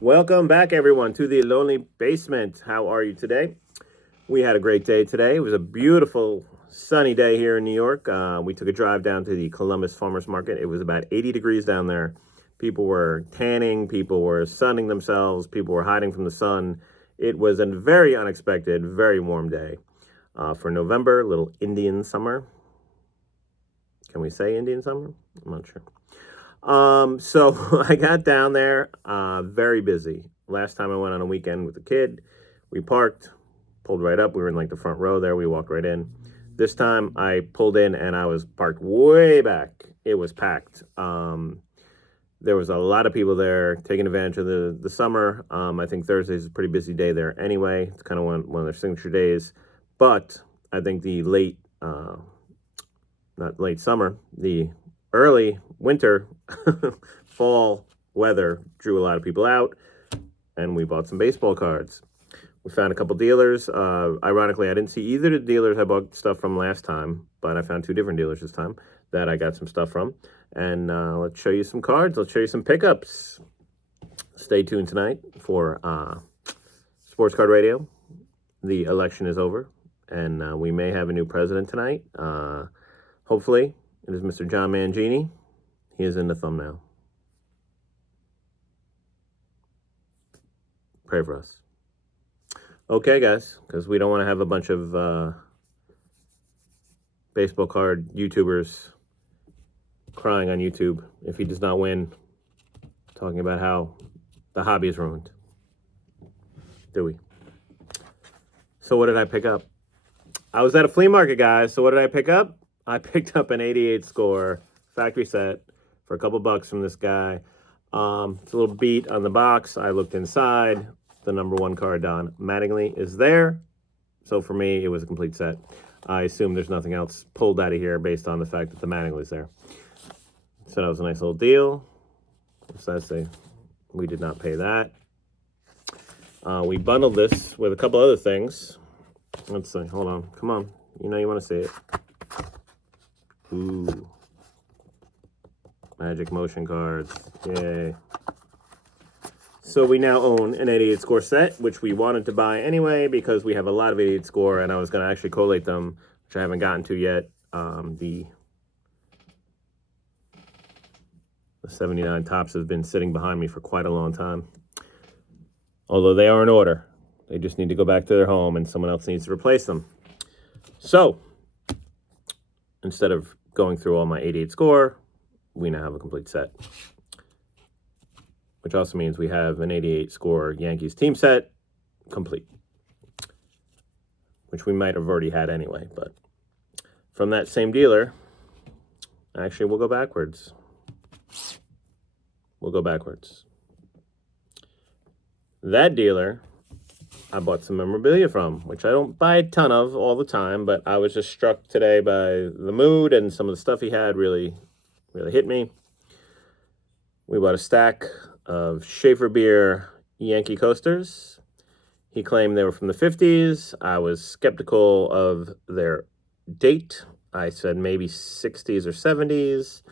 Welcome back, everyone, to the Lonely Basement. How are you today? We had a great day today. It was a beautiful, sunny day here in New York. We took a drive down to the Columbus Farmers Market. It was about 80 degrees down there. People were tanning, people were sunning themselves, people were hiding from the sun. It was a very unexpected, very warm day. For November, little Indian summer. Can we say Indian summer? I'm not sure. So I got down there, very busy. Last time I went on a weekend with the kid, we parked, pulled right up. We were in like the front row there. We walked right in. This time I pulled in and I was parked way back. It was packed. There was a lot of people there taking advantage of the summer. I think Thursday's a pretty busy day there anyway. It's kind of one of their signature days. But I think the not late summer, the early winter, fall weather drew a lot of people out, and we bought some baseball cards. We found a couple dealers. Ironically, I didn't see either of the dealers I bought stuff from last time, but I found two different dealers this time that I got some stuff from. And let's show you some cards. Let's show you some pickups. Stay tuned tonight for Sports Card Radio. The election is over, and we may have a new president tonight. Hopefully, it is Mr. John Mangini. He is in the thumbnail. Pray for us. Okay, guys, because we don't want to have a bunch of baseball card YouTubers crying on YouTube if he does not win, talking about how the hobby is ruined. Do we? So what did I pick up? I was at a flea market, guys. So what did I pick up? I picked up an 88 score factory set for a couple bucks from this guy. It's a little beat on the box. I looked inside. The number one card, Don Mattingly, is there. So for me, it was a complete set. I assume there's nothing else pulled out of here based on the fact that the Mattingly's there. So that was a nice little deal. What's that say? We did not pay that. We bundled this with a couple other things. Let's see. Hold on. Come on. You know you want to see it. Ooh. Magic motion cards. Yay. So we now own an 88 score set, which we wanted to buy anyway because we have a lot of 88 score, and I was going to actually collate them, which I haven't gotten to yet. The 79 tops have been sitting behind me for quite a long time. Although they are in order. They just need to go back to their home, and someone else needs to replace them. So, instead of going through all my 88 score, we now have a complete set. Which also means we have an 88 score Yankees team set complete. Which we might have already had anyway, but from that same dealer, actually we'll go backwards. We'll go backwards. That dealer I bought some memorabilia from, which I don't buy a ton of all the time, but I was just struck today by the mood, and some of the stuff he had really hit me. We bought a stack of Schaefer Beer Yankee coasters. He claimed they were from the 50s. I was skeptical of their date. I said maybe 60s or 70s.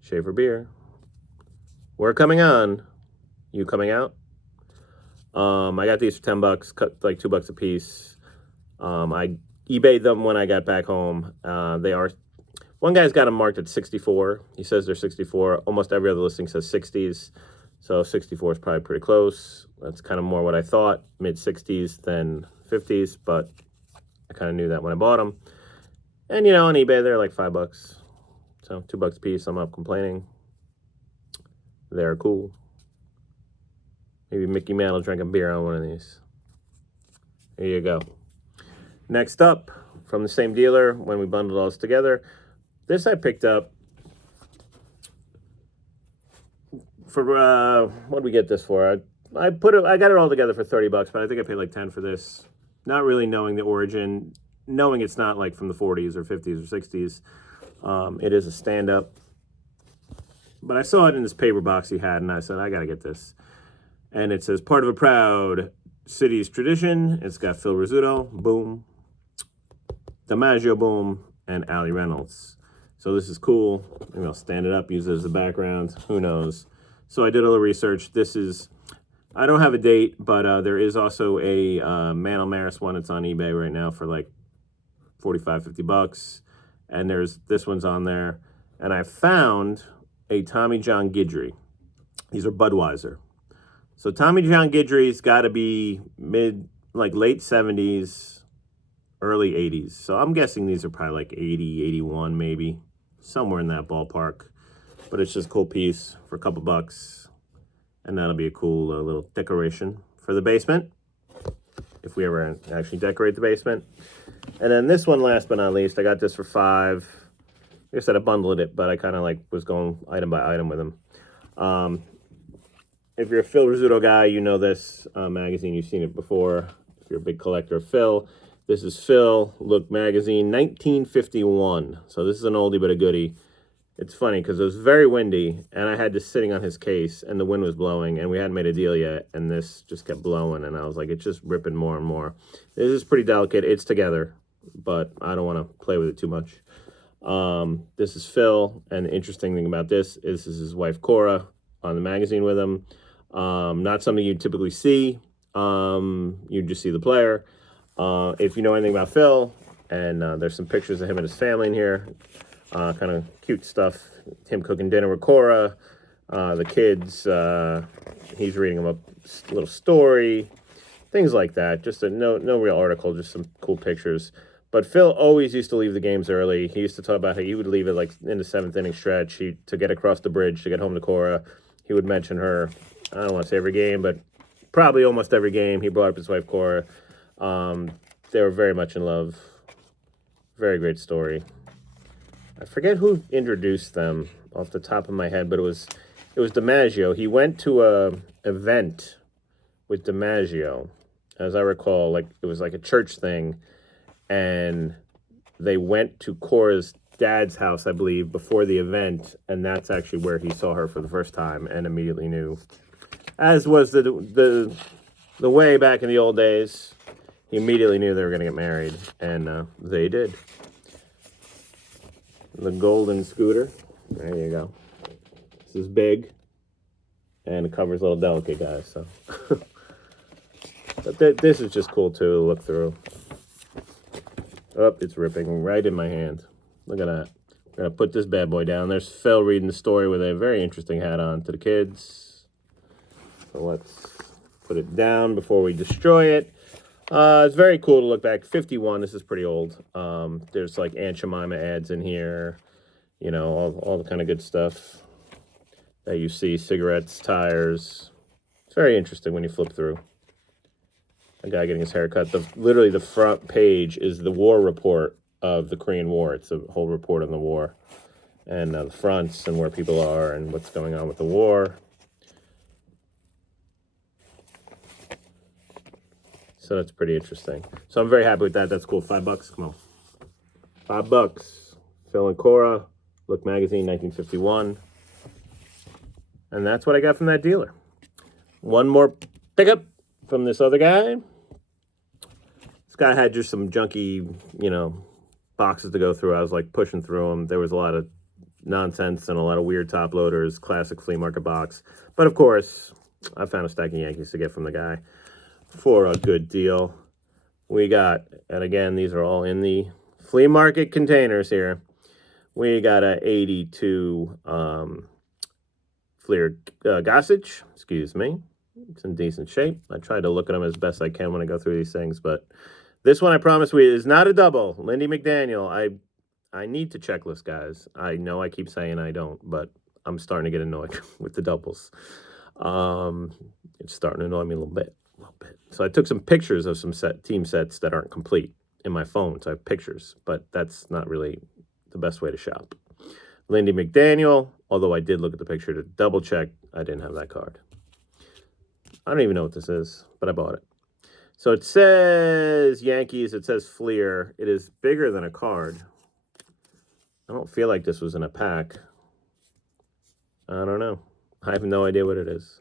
Schaefer Beer. We're coming on. You coming out? I got these for $10, cut like $2 a piece. I eBayed them when I got back home. They are, one guy's got them marked at 64. He says they're 64. Almost every other listing says 60s. So 64 is probably pretty close. That's kind of more what I thought, mid 60s than 50s, but I kind of knew that when I bought them. And you know, on eBay, they're like $5. So $2 a piece. I'm not complaining. They're cool. Maybe Mickey Mantle drank a beer on one of these. There you go. Next up, from the same dealer, when we bundled all this together, this I picked up for, what did we get this for? I got it all together for $30, but I think I paid like 10 for this. Not really knowing the origin, knowing it's not like from the 40s or 50s or 60s. It is a stand-up. But I saw it in this paper box he had, and I said, I got to get this. And it says, part of a proud city's tradition. It's got Phil Rizzuto, boom. DiMaggio, boom. And Ali Reynolds. So this is cool. Maybe I'll stand it up, use it as a background. Who knows? So I did a little research. This is, I don't have a date, but there is also a Mantle Maris one. It's on eBay right now for like 45, 50 bucks. And there's, this one's on there. And I found a Tommy John Guidry. These are Budweiser. So Tommy John Guidry's got to be like late 70s, early 80s. So I'm guessing these are probably like 80, 81 maybe. Somewhere in that ballpark. But it's just a cool piece for a couple bucks. And that'll be a cool little decoration for the basement, if we ever actually decorate the basement. And then this one, last but not least, I got this for $5. Like I said, I bundled it, but I kind of like was going item by item with them. If you're a Phil Rizzuto guy, you know this magazine. You've seen it before. If you're a big collector of Phil, this is Phil Look Magazine, 1951. So this is an oldie but a goodie. It's funny because it was very windy, and I had this sitting on his case, and the wind was blowing, and we hadn't made a deal yet, and this just kept blowing, and I was like, it's just ripping more and more. This is pretty delicate. It's together, but I don't want to play with it too much. This is Phil, and the interesting thing about this is his wife, Cora, on the magazine with him. Not something you typically see. You just see the player. If you know anything about Phil, and there's some pictures of him and his family in here. Kind of cute stuff. Him cooking dinner with Cora. The kids, he's reading them a little story. Things like that. Just no real article, just some cool pictures. But Phil always used to leave the games early. He used to talk about how he would leave it like in the 7th inning stretch to get across the bridge, to get home to Cora. He would mention her, I don't want to say every game, but probably almost every game. He brought up his wife, Cora. They were very much in love. Very great story. I forget who introduced them off the top of my head, but it was DiMaggio. He went to a event with DiMaggio, as I recall. Like it was like a church thing, and they went to Cora's dad's house, I believe, before the event, and that's actually where he saw her for the first time and immediately knew. As was the way back in the old days, he immediately knew they were going to get married, and they did. The golden scooter. There you go. This is big. And the cover's a little delicate, guys. So, but this is just cool, too, to look through. Oh, it's ripping right in my hand. Look at that. We're going to put this bad boy down. There's Phil reading the story with a very interesting hat on to the kids. So let's put it down before we destroy it. It's very cool to look back. 51, this is pretty old. There's like Aunt Jemima ads in here. You know, all the kind of good stuff that you see. Cigarettes, tires. It's very interesting when you flip through. A guy getting his hair cut. Literally the front page is the war report of the Korean War. It's a whole report on the war. And the fronts and where people are and what's going on with the war. So that's pretty interesting. So I'm very happy with that. That's cool. $5. Come on. $5. Phil and Cora, Look Magazine, 1951. And that's what I got from that dealer. One more pickup from this other guy. This guy had just some junky, boxes to go through. I was like pushing through them. There was a lot of nonsense and a lot of weird top loaders, classic flea market box. But of course, I found a stack of Yankees to get from the guy for a good deal. We got, and again, these are all in the flea market containers here. We got a 82 Fleer Gossage, excuse me. It's in decent shape. I try to look at them as best I can when I go through these things, but this one I promise you is not a double. Lindy McDaniel. I need to checklist, guys. I know I keep saying I don't, but I'm starting to get annoyed with the doubles. It's starting to annoy me a little bit. So I took some pictures of some team sets that aren't complete in my phone. So I have pictures, but that's not really the best way to shop. Lindy McDaniel, although I did look at the picture to double check, I didn't have that card. I don't even know what this is, but I bought it. So it says Yankees, it says Fleer. It is bigger than a card. I don't feel like this was in a pack. I don't know. I have no idea what it is.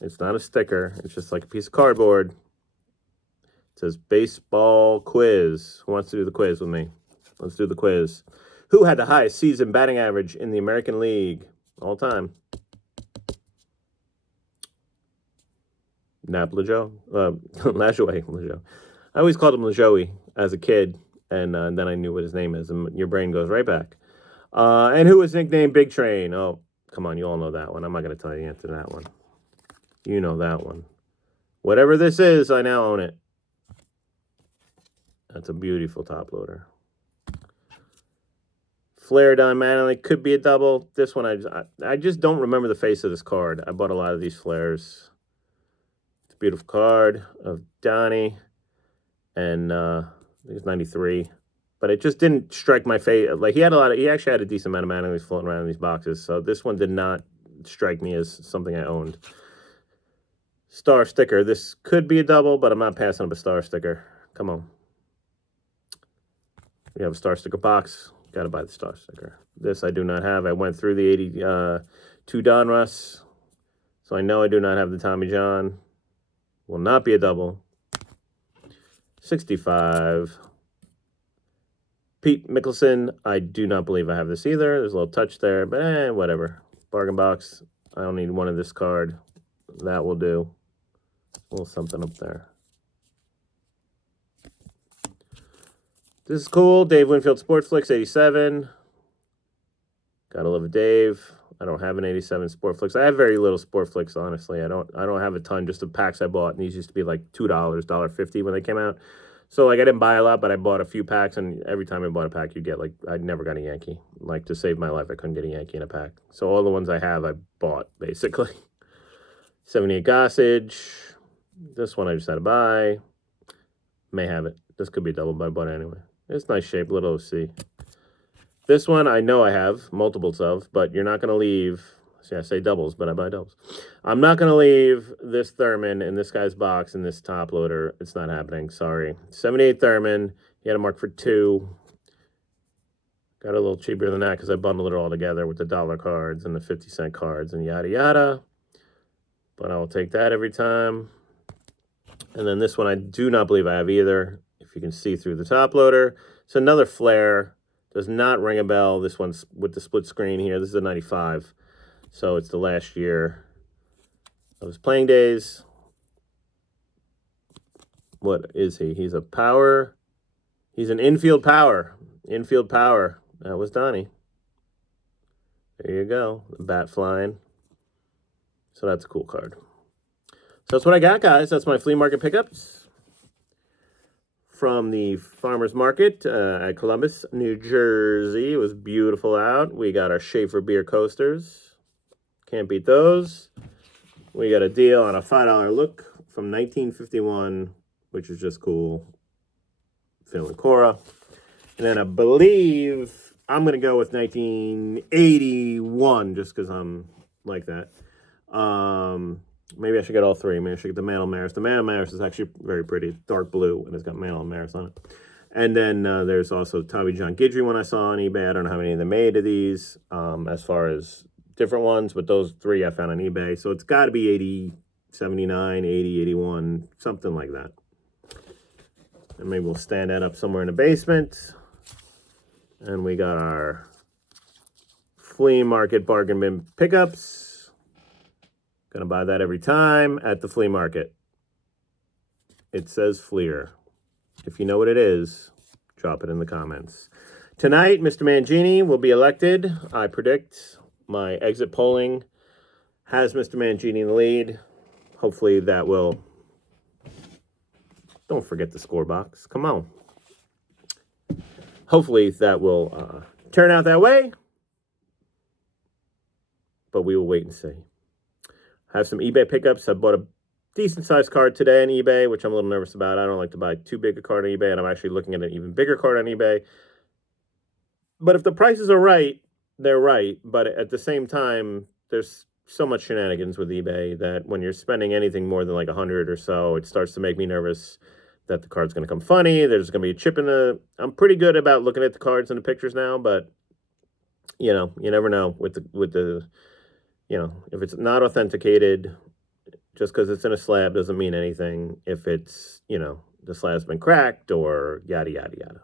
It's not a sticker. It's just like a piece of cardboard. It says baseball quiz. Who wants to do the quiz with me? Let's do the quiz. Who had the highest season batting average in the American League all time? Nap Lajoie. Lajoie. I always called him Lajoie as a kid, and then I knew what his name is, and your brain goes right back. And who was nicknamed Big Train? Oh, come on, you all know that one. I'm not going to tell you the answer to that one. You know that one. Whatever this is, I now own it. That's a beautiful top loader. Flare Don Mattingly could be a double. This one, I just don't remember the face of this card. I bought a lot of these flares. It's a beautiful card of Donnie, and I think it's 93. But it just didn't strike my face. Like, he actually had a decent amount of Mattingly's floating around in these boxes. So this one did not strike me as something I owned. Star sticker. This could be a double, but I'm not passing up a star sticker. Come on. We have a star sticker box. Got to buy the star sticker. This I do not have. I went through the 82 Donruss. So I know I do not have the Tommy John. Will not be a double. 65. Pete Mickelson. I do not believe I have this either. There's a little touch there, but whatever. Bargain box. I don't need one of this card. That will do. A little something up there. This is cool. Dave Winfield Sportflix 87. Gotta love it, Dave. I don't have an 87 Sportflix. I have very little Sportflix, honestly. I don't have a ton, just the packs I bought, and these used to be like $2, $1.50 when they came out. So, like, I didn't buy a lot, but I bought a few packs, and every time I bought a pack, you get, like, I never got a Yankee. Like, to save my life, I couldn't get a Yankee in a pack. So, all the ones I have, I bought, basically. 78 Gossage. This one I just had to buy. May have it. This could be double, but I bought it anyway. It's nice shape, little OC. This one I know I have multiples of, but you're not going to leave. See, I say doubles, but I buy doubles. I'm not going to leave this Thurman in this guy's box in this top loader. It's not happening. Sorry. 78 Thurman. He had a mark for 2. Got a little cheaper than that because I bundled it all together with the dollar cards and the 50-cent cards and yada yada. But I will take that every time. And then this one I do not believe I have either. If you can see through the top loader. It's another flare. Does not ring a bell. This one's with the split screen here. This is a 95. So it's the last year of his playing days. What is he? He's a power. He's an infield power. Infield power. That was Donnie. There you go. The bat flying. So that's a cool card. So that's what I got, guys. That's my flea market pickups from the farmer's market at Columbus, New Jersey. It was beautiful out. We got our Schaefer beer coasters. Can't beat those. We got a deal on a $5 look from 1951, which is just cool. Phil and Cora. And then I believe I'm going to go with 1981 just because I'm like that. Maybe I should get all three. Maybe I should get the Mantle Maris. The Mantle Maris is actually very pretty. It's dark blue, and it's got Mantle Maris on it. And then there's also Tommy John Guidry one I saw on eBay. I don't know how many they made of these as far as different ones, but those three I found on eBay. So it's got to be 80, 79, 80, 81, something like that. And maybe we'll stand that up somewhere in the basement. And we got our flea market bargain bin pickups. Gonna buy that every time at the flea market. It says Fleer. If you know what it is, drop it in the comments. Tonight, Mr. Mangini will be elected. I predict my exit polling has Mr. Mangini in the lead. Hopefully that will... Don't forget the score box. Come on. Hopefully that will turn out that way. But we will wait and see. I have some eBay pickups. I bought a decent-sized card today on eBay, which I'm a little nervous about. I don't like to buy too big a card on eBay, and I'm actually looking at an even bigger card on eBay. But if the prices are right, they're right. But at the same time, there's so much shenanigans with eBay that when you're spending anything more than like 100 or so, it starts to make me nervous that the card's going to come funny. There's going to be a chip in the... I'm pretty good about looking at the cards and the pictures now, but, you know, you never know with the you know, if it's not authenticated, just because it's in a slab doesn't mean anything. If it's, you know, the slab's been cracked or yada, yada, yada.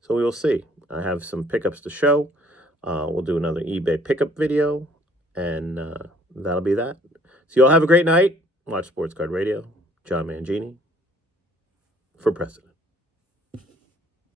So we will see. I have some pickups to show. We'll do another eBay pickup video, and that'll be that. So you all have a great night. Watch Sports Card Radio. John Mangini for president.